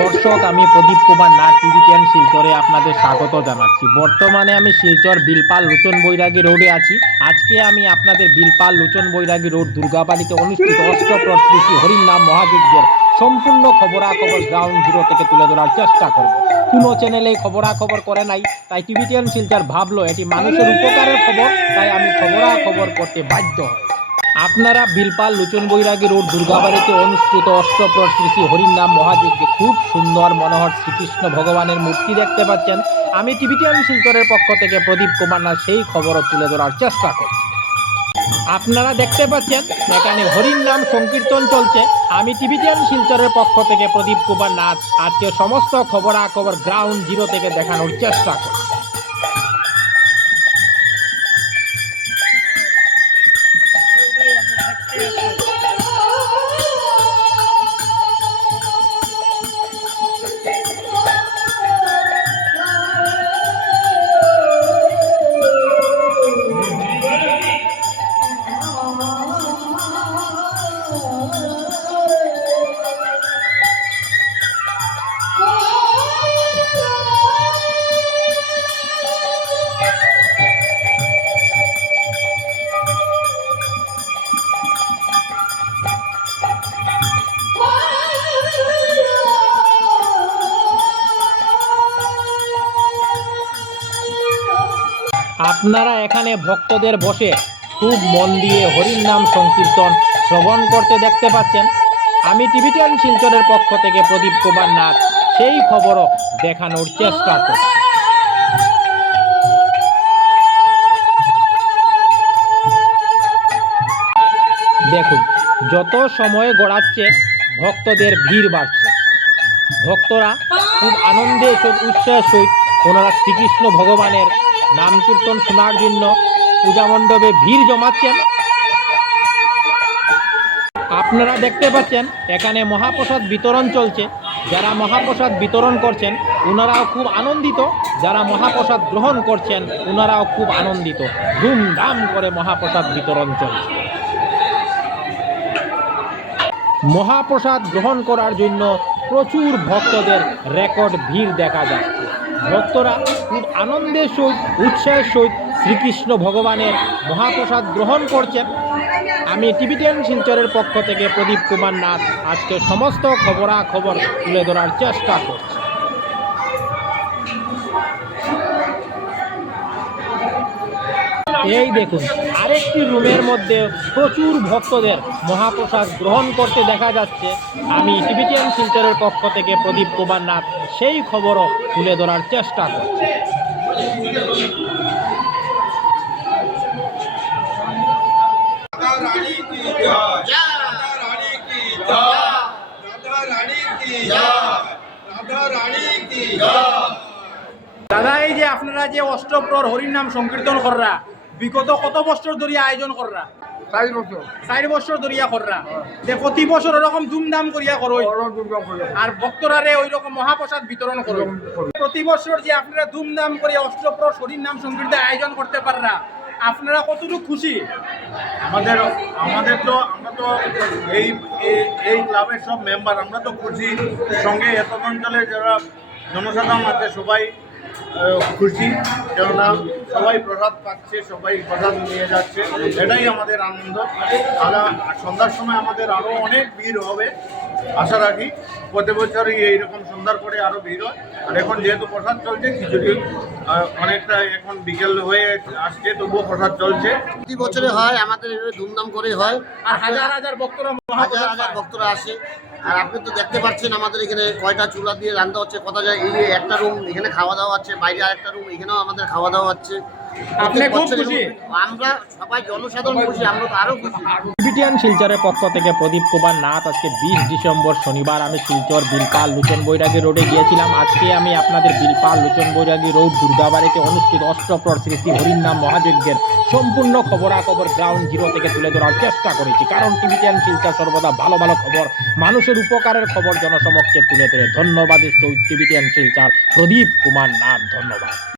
দর্শক, আমি প্রদীপ কুমার নাথ টিভি 10 শিলচরে আপনাদের স্বাগত জানাচ্ছি। বর্তমানে আমি শিলচর বিলপাল লোচন বৈরাগী রোডে আছি। আজকে আমি আপনাদের বিলপাল লোচন বৈরাগী রোড দুর্গাবাড়িতে অনুষ্ঠিত অষ্টপ্রহর শ্রী শ্রী হরিনাম মহাযজ্ঞের সম্পূর্ণ খবরাখবর গ্রাউন্ড জিরো থেকে তুলে ধরার চেষ্টা করব। কোনো চ্যানেলে খবরাখবর করে নাই, তাই টিভি 10 শিলচর ভাবলো এটি মানুষের উপকারের খবর, তাই আমি খবরাখবর করতে বাধ্য হই। আপনারা বিলপাল লোচন বৈরাগী রোড দুর্গাবাড়িতে অনুষ্ঠিত অষ্টপ্রহর শ্রী শ্রী হরিনাম মহাযজ্ঞে খুব সুন্দর মনোহর শ্রীকৃষ্ণ ভগবানের মূর্তি দেখতে পাচ্ছেন। আমি টিভি 10 শিলচরের পক্ষ থেকে প্রদীপ কুমার নাথ সেই খবরও তুলে ধরার চেষ্টা করছি। আপনারা দেখতে পাচ্ছেন এখানে হরির নাম সংকীর্তন চলছে। আমি টিভি 10 শিলচরের পক্ষ থেকে প্রদীপ কুমার নাথ আজকে সমস্ত খবরাখবর গ্রাউন্ড জিরো থেকে দেখানোর চেষ্টা করছি। আপনারা এখানে ভক্তদের বসে খুব মন দিয়ে হরির নাম সংকীর্তন শ্রবণ করতে দেখতে পাচ্ছেন। আমি টিভি 10 শিলচরের পক্ষ থেকে প্রদীপ কুমার নাথ সেই খবরও দেখানোর চেষ্টা করি। দেখুন, যত সময় গড়াচ্ছে ভক্তদের ভিড় বাড়ছে। ভক্তরা খুব আনন্দে উৎসাহের সহিত ওনারা শ্রীকৃষ্ণ ভগবানের নাম কীর্তন শোনার জন্য পূজা মণ্ডপে ভিড় জমাচ্ছেন। আপনারা দেখতে পাচ্ছেন এখানে মহাপ্রসাদ বিতরণ চলছে। যারা মহাপ্রসাদ বিতরণ করছেন ওনারাও খুব আনন্দিত, যারা মহাপ্রসাদ গ্রহণ করছেন ওনারাও খুব আনন্দিত। ধুমধাম করে মহাপ্রসাদ বিতরণ চলছে। মহাপ্রসাদ গ্রহণ করার জন্য প্রচুর ভক্তদের রেকর্ড ভিড় দেখা যাচ্ছে। ভক্তরা খুব আনন্দের সহিত উৎসাহের সহিত শ্রীকৃষ্ণ ভগবানের মহাপ্রসাদ গ্রহণ করছেন। আমি টিভি 10 শিলচরের পক্ষ থেকে প্রদীপ কুমার নাথ আজকে সমস্ত খবরাখবর তুলে ধরার চেষ্টা করছি। এই দেখুন, আরেকটি রুমের মধ্যে প্রচুর ভক্তদের মহাপ্রসাদ গ্রহণ করতে দেখা যাচ্ছে। আমি টিভি 10 শিলচরের পক্ষ থেকে প্রদীপ কুমার নাথ সেই খবরও তুলে ধরার চেষ্টা করছি। দাদা, এই যে আপনারা যে অষ্টপ্রহর হরির নাম সংকীর্তন কররা বিগত কত বছর ধরে আয়োজন কররা? 4 বছর ধরিয়া কররা। যে প্রতি বছর ওরকম ধুমধাম করিয়া করো আর ভক্তরারে ওই রকম মহাপ্রসাদ বিতরণ করো। প্রতি বছর যে আপনারা ধুমধাম করে অষ্টপ্রহর হরির নাম সংকীর্তন আয়োজন করতে পাররা, আপনারা কতটুকু খুশি? আমাদের তো আমরা তো এই ক্লাবের সব মেম্বার, আমরা তো খুশি। সঙ্গে এত অঞ্চলে যারা জনসাধারণ আছে সবাই খুশি, কেননা সবাই প্রসাদ পাচ্ছে, সবাই প্রসাদ নিয়ে যাচ্ছে, এটাই আমাদের আনন্দ। সন্ধ্যার সময় আমাদের আরও অনেক ভিড় হবে আশা রাখি। প্রতি বছরই এইরকম সন্ধ্যার পরে আরও ভিড় হয়। আর এখন যেহেতু প্রসাদ চলছে, খিচুড়ি অনেকটা এখন বিকেল হয়ে আসছে, তবুও প্রসাদ চলছে। প্রতি বছরে হয়, আমাদের এভাবে ধুমধাম করে হয়। আর হাজার হাজার ভক্তরা আসে। আর আপনি তো দেখতে পাচ্ছেন আমাদের এখানে কয়টা চুলা দিয়ে রান্না হচ্ছে, কত যায়। এই যে একটা রুম এখানে খাওয়া দাওয়া আছে, বাইরে আরেকটা রুম, এখানেও আমাদের খাওয়া দাওয়া হচ্ছে। আপনি খুব খুশি? আমরা সবাই জনসাধারণ খুশি, আমরা তো আরো খুশি। টিভি 10 শিলচরের পক্ষ থেকে প্রদীপ কুমার নাথ। আজকে 20 ডিসেম্বর শনিবার আমি শিলচর বিলপাল লোচন বৈরাগী রোডে গিয়েছিলাম। আজকে আমি আপনাদের বিলপাল লোচন বৈরাগী রোড দুর্গাবাড়িতে অনুষ্ঠিত অষ্টপ্রহর শ্রী শ্রী হরিনাম মহাযজ্ঞের সম্পূর্ণ খবরাখবর গ্রাউন্ড জিরো থেকে তুলে ধরার চেষ্টা করেছি। কারণ টিভি 10 শিলচর সর্বদা ভালো ভালো খবর, মানুষের উপকারের খবর জনসমক্ষে তুলে ধরে। ধন্যবাদের সহিত টিভি 10 শিলচর প্রদীপ কুমার নাথ। ধন্যবাদ।